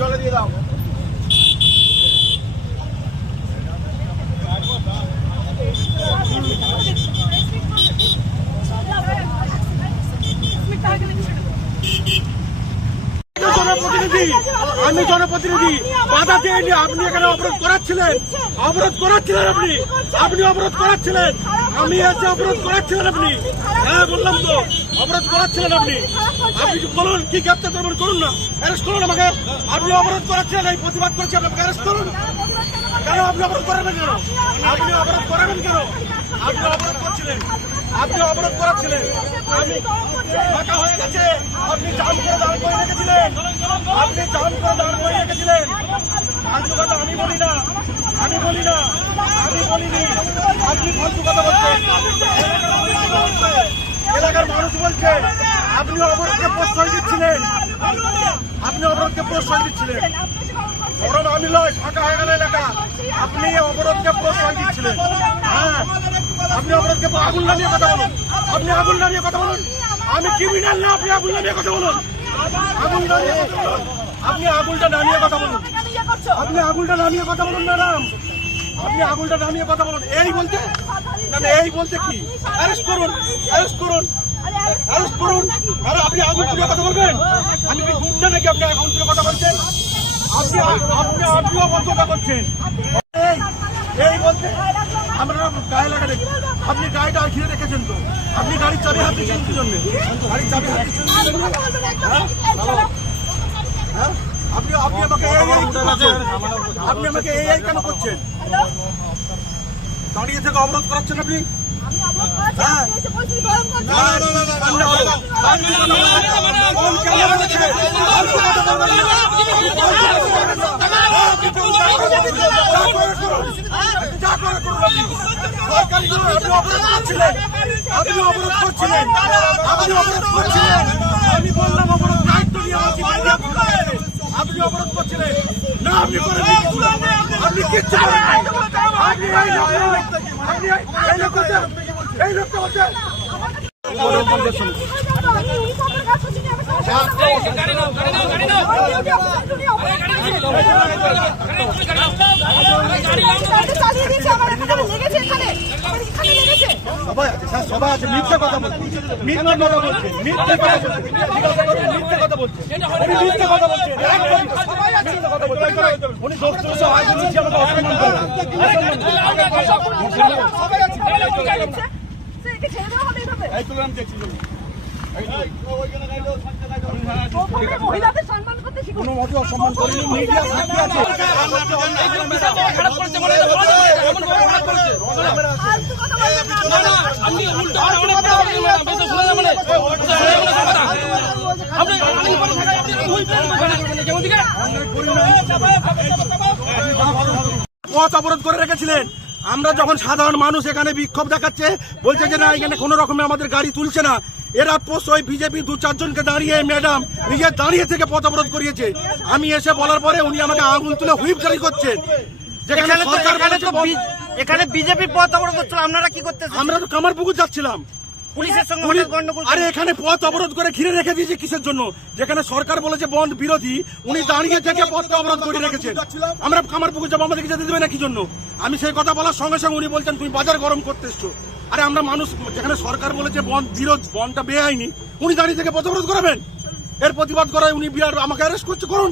জলে আমি জনপ্রতিনিধি। বাধা দেয়নি, আপনি এখানে অবরোধ করাচ্ছিলেন। অবরোধ করাচ্ছিলেন আপনি। আপনি অবরোধ করাচ্ছিলেন। আমি এসে অবরোধ করাচ্ছিলেন আপনি। হ্যাঁ বললাম তো। অবরোধ করাচ্ছিলেন আপনি। আপনি বলুন, কি গ্রেপ্তার করবেন করুন না। অ্যারেস্ট করুন আমাকে। আপনি অবরোধ করাচ্ছিলেন এই প্রতিবাদ করছি আপনাকে। অ্যারেস্ট করুন। কেন আপনি অবরোধ করাবেন কেন? আপনি অবরোধ করাবেন কেন? আপনি অবরোধ করছিলেন। আপনি অবরোধ করাচ্ছিলেন। আমি ফাঁকা হয়ে গেছে। আপনি জাম করে দাঁড় করে রেখেছিলেন। আপনি জাম করে দাঁড় করে রেখেছিলেন। ফালতু কথা আমি বলি না। আমি বলি না। আমি বলিনি। আপনি ফালতু কথা বলছেন। এলাকার মানুষ বলছে, আপনি অবরোধকে প্রশ্রয় দিচ্ছিলেন। আপনি অবরোধকে প্রশ্রয় দিচ্ছিলেন। বরং আমি নয় ফাঁকা হয়ে গেল এলাকা। আপনি অবরোধকে প্রশ্রয় দিচ্ছিলেন। হ্যাঁ আপনি অবরোধকে আগুন নামিয়ে কথা বলুন। আপনি আগুন নামিয়ে কথা বলুন। আমি ক্রিমিনাল না আপনি আগুন নামিয়ে কথা বলুন। আগুন নামিয়ে কথা বলুন। আপনি আগুনটা নামিয়ে কথা বলুন। আপনি আগুনটা নামিয়ে কথা বলুন ম্যাডাম। আপনি আগুনটা নামিয়ে কথা বলুন। এই বলতে না, এই বলতে কি? অ্যারেস্ট করুন অ্যারেস্ট করুন। অ্যারেস্ট করুন। আরে আপনি আগুন তুলে কথা বলবেন? আমি কি গুন্ডা নাকি আপনি আগুন তুলে কথা বলছেন? আপনি আপনি আপনিও বন্ধতা করছেন। এই বলতে আমরা গায়ে লাগা আপনি গাড়িটা ঘিরে রেখেছেন তো। আপনি গাড়ির চাবি হাত দিচ্ছেন কি জন্য? গাড়ির চাবি হাত দিচ্ছেন হ্যাঁ? আপনি আপনি আমাকে। আপনি আমাকে এই কেন করছেন? দাঁড়িয়ে থেকে অবরোধ করাচ্ছেন আপনি? আমি বললাম অবরোধ দায়িত্ব নিয়ে আপনি অবরোধ করছিলেন না আপনি আপনি কিচ্ছু করেন আপনি এই লোকটা হচ্ছে সবাই আছে। মিথ্যে উনি পথ অবরোধ করে রেখেছিলেন আমরা যখন সাধারণ মানুষ এখানে বিক্ষোভ দেখাচ্ছে বলছে যে না এখানে কোনো রকমে আমাদের গাড়ি তুলছে না। এরা ওই বিজেপি দু চারজনকে দাঁড়িয়ে ম্যাডাম নিজে দাঁড়িয়ে থেকে পথবরোধ করিয়েছে। আমি এসে বলার পরে উনি আমাকে আঙুল তুলে হুইপ জারি করছেন। যেখানে সরকার এখানে বিজেপি পথ অবরোধ করছিল আপনারা কি করতে আমরা তো কামারপুকুর যাচ্ছিলাম। পুলিশের সঙ্গে উনি- হঠাৎ গন্ডগোল আরে এখানে পথ অবরোধ করে ঘিরে রেখে দিয়েছে কিসের জন্য? যেখানে সরকার বলেছে বন্ধ বিরোধী উনি দাঁড়িয়ে থেকে অবরোধ করে রেখেছেন। আমরা কামারপুকুর যাব আমাদেরকে যেতে দেবে না কি জন্য? আমি সেই কথা বলার সঙ্গে সঙ্গে উনি বলছেন তুমি বাজার গরম করতে এসছো। আরে আমরা মানুষ যেখানে সরকার বলেছে বন্ধ বিরোধ বনটা বেআইনি উনি দাঁড়িয়ে থেকে পথ অবরোধ করাবেন? এর প্রতিবাদ করায় উনি বিরাট আমাকে অ্যারেস্ট করছে করুন।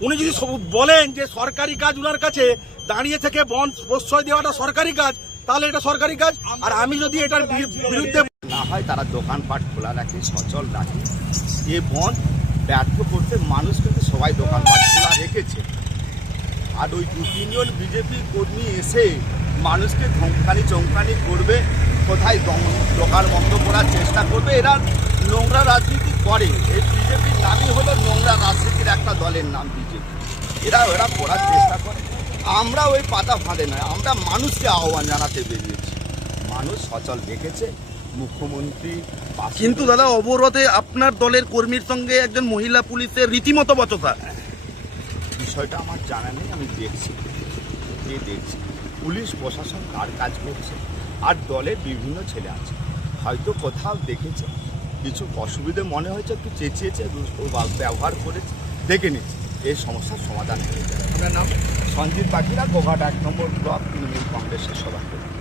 উনি যদি বলেন যে সরকারি কাজ উনার কাছে দাঁড়িয়ে থেকে বন্ধ প্রশ্রয় দেওয়াটা সরকারি কাজ তাহলে এটা সরকারি কাজ। আর আমি যদি এটার বিরুদ্ধে না হয় তারা দোকানপাট খোলা রাখে, সচল রাখে। এ বন্ধ ব্যর্থ করতে মানুষ কিন্তু সবাই দোকানপাট খোলা রেখেছে। আর ওই দু তিনজন বিজেপি কর্মী এসে মানুষকে ধমকানি চমকানি করবে, কোথায় দোকান বন্ধ করার চেষ্টা করবে, এরা নোংরা রাজনীতি করে। এই বিজেপির নামই হলো নোংরা রাজনীতির একটা দলের নাম বিজেপি। এরা এরা করার চেষ্টা করে। আমরা ওই পাতা ফাঁদে নয় আমরা মানুষকে আহ্বান জানাতে বেরিয়েছি। মানুষ সচল দেখেছে মুখ্যমন্ত্রী কিন্তু দাদা অবরোধে আপনার দলের কর্মীর সঙ্গে একজন মহিলা পুলিশের রীতিমতো বচসা। বিষয়টা আমার জানা নেই আমি দেখছি। যে দেখছি পুলিশ প্রশাসন কার কাজ করছে আর দলের বিভিন্ন ছেলে আছে। হয়তো কোথাও দেখেছে কিছু অসুবিধে মনে হয়েছে একটু চেঁচিয়েছে ব্যবহার করেছে দেখে নিচ্ছি। এই সমস্যার সমাধান হয়ে যাবে। আপনার নাম? সঞ্জীব পাখিরা গোঘাট এক নম্বর ব্লক, তৃণমূল কংগ্রেসের সভাপতি।